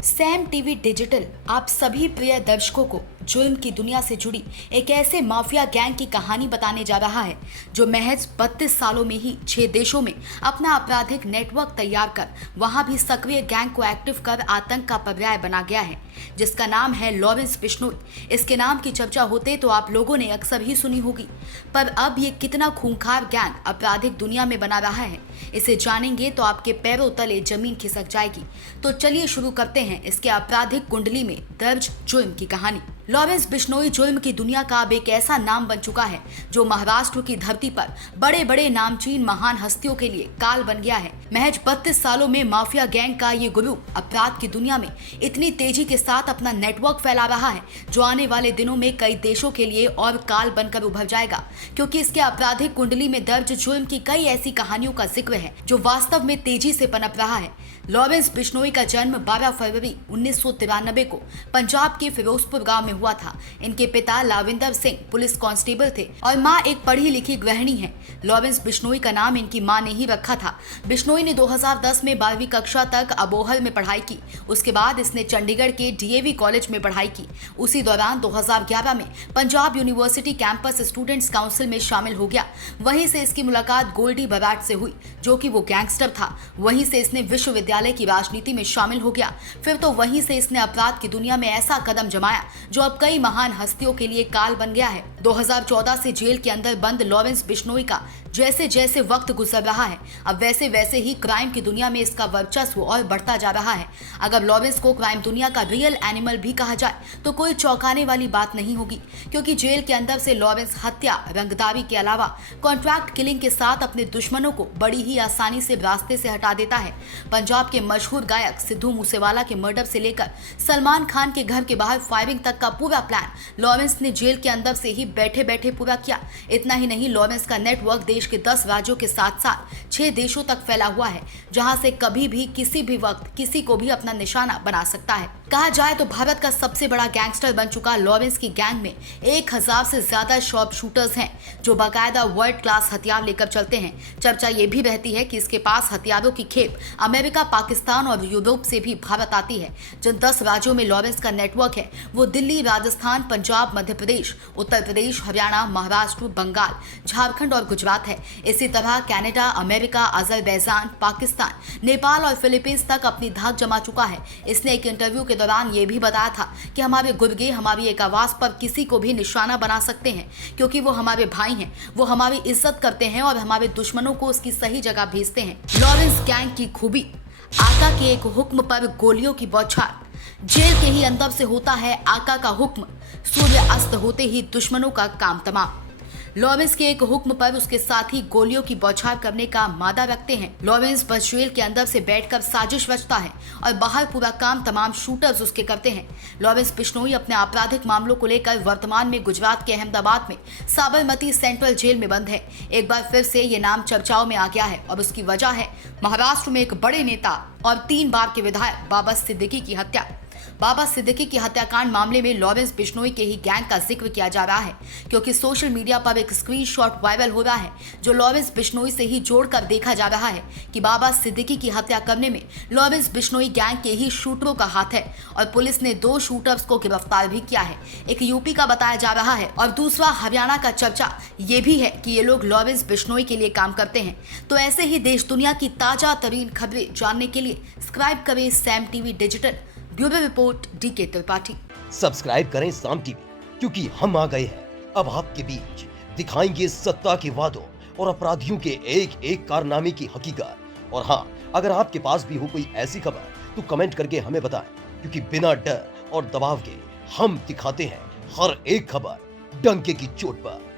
Sam TV digital आप सभी प्रिय दर्शकों को जुर्म की दुनिया से जुड़ी एक ऐसे माफिया गैंग की कहानी बताने जा रहा है जो महज 32 सालों में ही 6 देशों में अपना आपराधिक नेटवर्क तैयार कर वहां भी सक्रिय गैंग को एक्टिव कर आतंक का पर्याय बना गया है, जिसका नाम है लॉरेंस बिश्नोई। इसके नाम की चर्चा होते तो आप लोगों ने अक्सर ही सुनी होगी, पर अब ये कितना खूंखार गैंग आपराधिक दुनिया में बना रहा है, इसे जानेंगे तो आपके पैरों तले जमीन खिसक जाएगी। तो चलिए शुरू करते हैं इसके आपराधिक कुंडली में दर्ज जुर्म की कहानी। लॉरेंस बिश्नोई जुर्म की दुनिया का अब एक ऐसा नाम बन चुका है जो महाराष्ट्र की धरती पर बड़े बड़े नामचीन महान हस्तियों के लिए काल बन गया है। महज 32 सालों में माफिया गैंग का ये ग्रुप अपराध की दुनिया में इतनी तेजी के साथ अपना नेटवर्क फैला रहा है जो आने वाले दिनों में कई देशों के लिए और काल बनकर उभर जाएगा, क्योंकि इसके आपराधिक कुंडली में दर्ज जुर्म की कई ऐसी कहानियों का जिक्र है जो वास्तव में तेजी से पनप रहा है। लॉरेंस बिश्नोई का जन्म 12 फरवरी 1993 को पंजाब के फिरोजपुर गांव में हुआ था। इनके पिता लाविंदर सिंह पुलिस कांस्टेबल थे और मां एक पढ़ी लिखी गृहिणी है। लॉरेंस बिश्नोई का नाम इनकी मां ने ही रखा था। बिश्नोई ने 2010 में 12वीं कक्षा तक अबोहर में पढ़ाई की। उसके बाद इसने चंडीगढ़ के डीएवी कॉलेज में पढ़ाई की। उसी दौरान 2011 में Punjab university campus students council में शामिल हो गया। वहीं से इसकी मुलाकात गोल्डी बराट से हुई जो कि वो गैंगस्टर था। वहीं से इसने विश्वविद्यालय की राजनीति में शामिल हो गया। फिर तो वहीं से इसने अपराध की दुनिया में ऐसा कदम जमाया जो अब कई महान हस्तियों के लिए काल बन गया है। 2014 से जेल के अंदर बंद लॉरेंस बिश्नोई का जैसे जैसे वक्त गुजर रहा है अब वैसे वैसे ही क्राइम की दुनिया में इसका वर्चस्व और बढ़ता जा रहा है। अगर लॉरेंस को क्राइम दुनिया का रियल एनिमल भी कहा जाए तो कोई चौंकाने वाली बात नहीं होगी, क्योंकि जेल के अंदर से लॉरेंस हत्या, रंगदारी के अलावा कॉन्ट्रैक्ट किलिंग के साथ अपने दुश्मनों को बड़ी ही आसानी से रास्ते से हटा देता है। पंजाब के मशहूर गायक सिद्धू मूसेवाला के मर्डर से लेकर सलमान खान के घर के बाहर फायरिंग तक का पूरा प्लान लॉरेंस ने जेल के अंदर से ही बैठे बैठे पूरा किया। इतना ही नहीं, लॉरेंस का नेटवर्क देश के 10 राज्यों के साथ साथ 6 देशों तक फैला हुआ है, जहां से कभी भी किसी भी वक्त किसी को भी अपना निशाना बना सकता है। कहा जाए तो भारत का सबसे बड़ा गैंगस्टर बन चुका लॉरेंस की गैंग में 1000 से ज्यादा शॉर्प शूटर्स हैं जो बाकायदा वर्ल्ड क्लास हथियार लेकर चलते हैं। चर्चा ये भी रहती है कि इसके पास हथियारों की खेप अमेरिका, पाकिस्तान और यूरोप से भी भारत आती है। जिन 10 राज्यों में लॉरेंस का नेटवर्क है वो दिल्ली, राजस्थान, पंजाब, मध्य प्रदेश, उत्तर प्रदेश, हरियाणा, महाराष्ट्र, बंगाल, झारखंड और गुजरात है। इसी तरह Canada, America, Azerbaijan, Pakistan, Nepal और फिलीपींस तक अपनी धाक जमा चुका है। इसने एक इंटरव्यू के दौरान ये भी बताया था कि हमारे गुर्गे हमारी एक आवाज पर किसी को भी निशाना बना सकते हैं, क्योंकि वो हमारे भाई हैं, वो हमारी इज्जत करते हैं और हमारे दुश्मनों को उसकी सही जगह भेजते हैं। लॉरेंस गैंग की खूबी, आका के एक हुक्म पर गोलियों की बौछार। जेल के ही अंदर से होता है आका का हुक्म, सूर्य अस्त होते ही दुश्मनों का काम तमाम। लॉरेंस के एक हुक्म पर उसके साथी गोलियों की बौछार करने का मादा रखते हैं। लॉरेंस बस जेल के अंदर से बैठकर साजिश रचता है और बाहर पूरा काम तमाम शूटर्स उसके करते हैं। लॉरेंस बिश्नोई अपने आपराधिक मामलों को लेकर वर्तमान में गुजरात के अहमदाबाद में साबरमती सेंट्रल जेल में बंद है। एक बार फिर से ये नाम चर्चाओं में आ गया है और उसकी वजह है महाराष्ट्र में एक बड़े नेता और 3 बार के विधायक बाबा सिद्दीकी की हत्या। बाबा सिद्दीकी की हत्याकांड मामले में लॉरेंस बिश्नोई के ही गैंग का जिक्र किया जा रहा है, क्योंकि सोशल मीडिया पर एक स्क्रीनशॉट वायरल हो रहा है जो लॉरेंस बिश्नोई से ही जोड़कर देखा जा रहा है कि बाबा सिद्दीकी की हत्या करने में लॉरेंस बिश्नोई गैंग के ही शूटरों का हाथ है और पुलिस ने 2 शूटर्स को गिरफ्तार भी किया है। एक यूपी का बताया जा रहा है और दूसरा हरियाणा का। चर्चा ये भी है कि ये लोग लॉरेंस बिश्नोई के लिए काम करते हैं। तो ऐसे ही देश दुनिया की ताजा तरीन खबरें जानने के लिए सब्सक्राइब करें Saam TV digital. Bureau report DK Tripathi. Subscribe करें साम टीवी, क्योंकि हम आ गए हैं अब आपके बीच। दिखाएंगे सत्ता के वादों और अपराधियों के एक एक कारनामे की हकीकत। और हाँ, अगर आपके पास भी हो कोई ऐसी खबर तो कमेंट करके हमें बताएं, क्योंकि बिना डर और दबाव के हम दिखाते हैं हर एक खबर डंके की चोट पर।